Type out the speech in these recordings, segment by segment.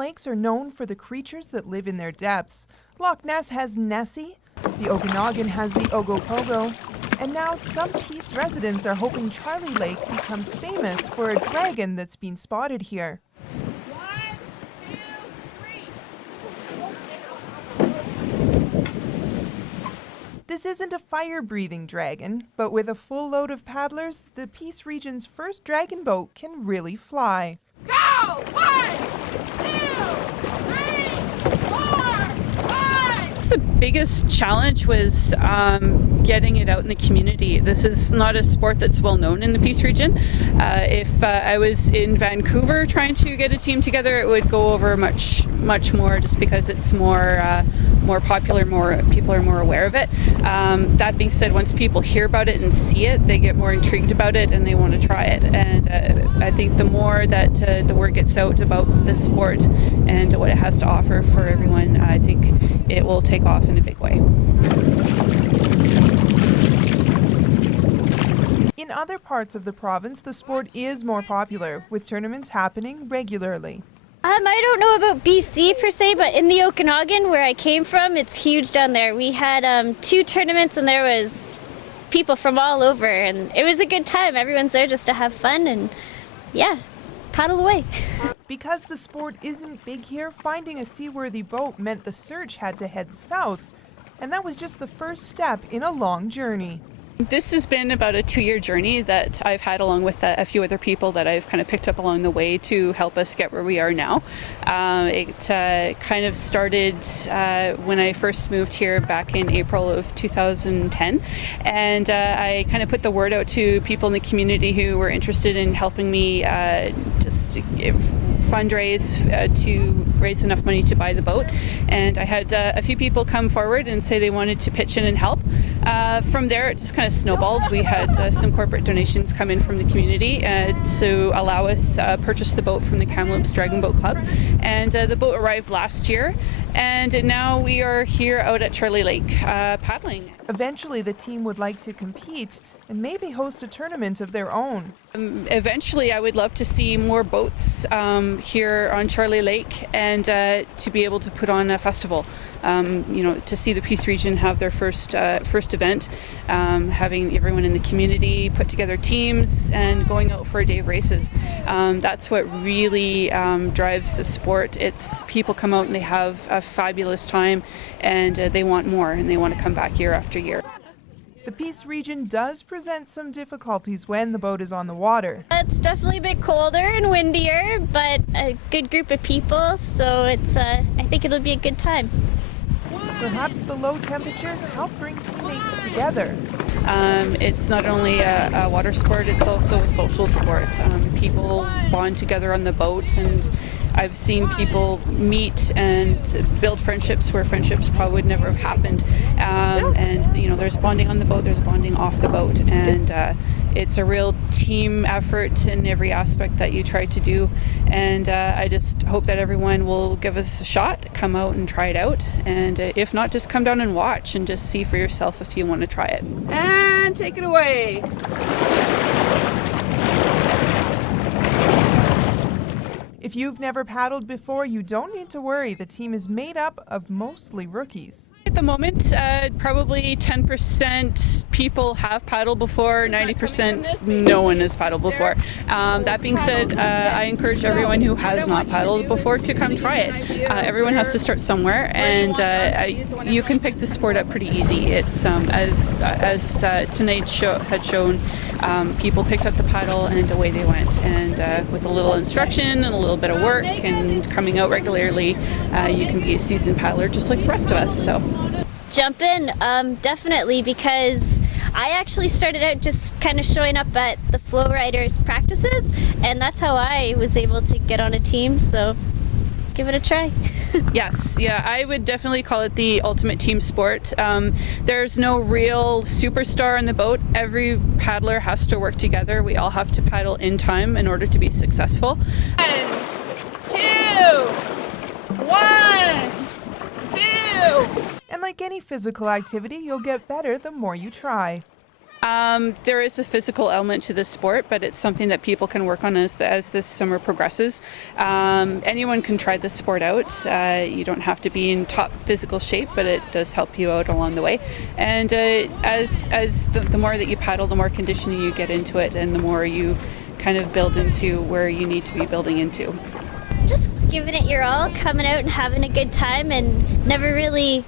lakes are known for the creatures that live in their depths. Loch Ness has Nessie, the Okanagan has the Ogopogo, and now some Peace residents are hoping Charlie Lake becomes famous for a dragon that's been spotted here. 1, 2, 3. This isn't a fire-breathing dragon, but with a full load of paddlers, the Peace region's first dragon boat can really fly. Go! 1, 2, 3, 4, 5. The biggest challenge was getting it out in the community. This is not a sport that's well known in the Peace region. If I was in Vancouver trying to get a team together, it would go over much more, just because it's more popular, more people are more aware of it. That being said, once people hear about it and see it, they get more intrigued about it and they want to try it. And I think the more that the word gets out about this sport and what it has to offer for everyone, I think it will take off in a big way. In other parts of the province, the sport is more popular, with tournaments happening regularly. I don't know about BC per se, but in the Okanagan, where I came from, it's huge down there. We had 2 tournaments and there was people from all over, and it was a good time. Everyone's there just to have fun and, yeah, paddle away. Because the sport isn't big here, finding a seaworthy boat meant the search had to head south, and that was just the first step in a long journey. This has been about a 2-year journey that I've had along with a few other people that I've kind of picked up along the way to help us get where we are now. It kind of started when I first moved here back in April of 2010, and I kind of put the word out to people in the community who were interested in helping me just fundraise to raise enough money to buy the boat. And I had a few people come forward and say they wanted to pitch in and help. From there, it just kind of snowballed. We had some corporate donations come in from the community to allow us purchase the boat from the Kamloops Dragonboat Club. And the boat arrived last year, and now we are here out at Charlie Lake paddling. Eventually, the team would like to compete and maybe host a tournament of their own. Eventually, I would love to see more boats here on Charlie Lake, and to be able to put on a festival. To see the Peace region have their first event, having everyone in the community put together teams and going out for a day of races. That's what really drives the sport. It's people come out and they have a fabulous time, and they want more, and they want to come back year after year. The Peace region does present some difficulties when the boat is on the water. It's definitely a bit colder and windier, but a good group of people, so it's I think it'll be a good time. Perhaps the low temperatures help bring teammates together. It's not only a water sport, it's also a social sport. People bond together on the boat, and I've seen people meet and build friendships where friendships probably would never have happened. And there's bonding on the boat, there's bonding off the boat, and it's a real team effort in every aspect that you try to do. And I just hope that everyone will give us a shot, come out and try it out. And if not, just come down and watch and just see for yourself if you want to try it. And take it away. If you've never paddled before, you don't need to worry. The team is made up of mostly rookies. At the moment, probably 10% people have paddled before, 90% no one has paddled before. That being said, I encourage everyone who has not paddled before to come try it. Everyone has to start somewhere, and you can pick the sport up pretty easy. It's as tonight's show had shown, people picked up the paddle and away they went. And with a little instruction and a little bit of work and coming out regularly, you can be a seasoned paddler just like the rest of us. So. Jump in, definitely, because I actually started out just kind of showing up at the Flow Riders practices, and that's how I was able to get on a team, so give it a try. Yes, yeah, I would definitely call it the ultimate team sport. There's no real superstar on the boat. Every paddler has to work together. We all have to paddle in time in order to be successful. 1, 2, 1, 2. And like any physical activity, you'll get better the more you try. There is a physical element to this sport, but it's something that people can work on as this summer progresses. Anyone can try this sport out. You don't have to be in top physical shape, but it does help you out along the way. And as the more that you paddle, the more conditioning you get into it, and the more you kind of build into where you need to be building into. Just giving it your all, coming out and having a good time, and never really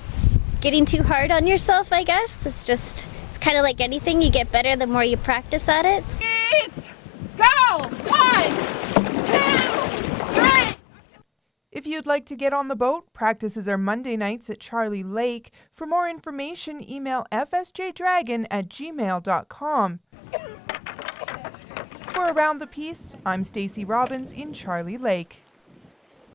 getting too hard on yourself, I guess. It's kind of like anything, you get better the more you practice at it. Please go! 1, 2, 3! If you'd like to get on the boat, practices are Monday nights at Charlie Lake. For more information, email fsjdragon@gmail.com. For Around the Piece, I'm Stacey Robbins in Charlie Lake.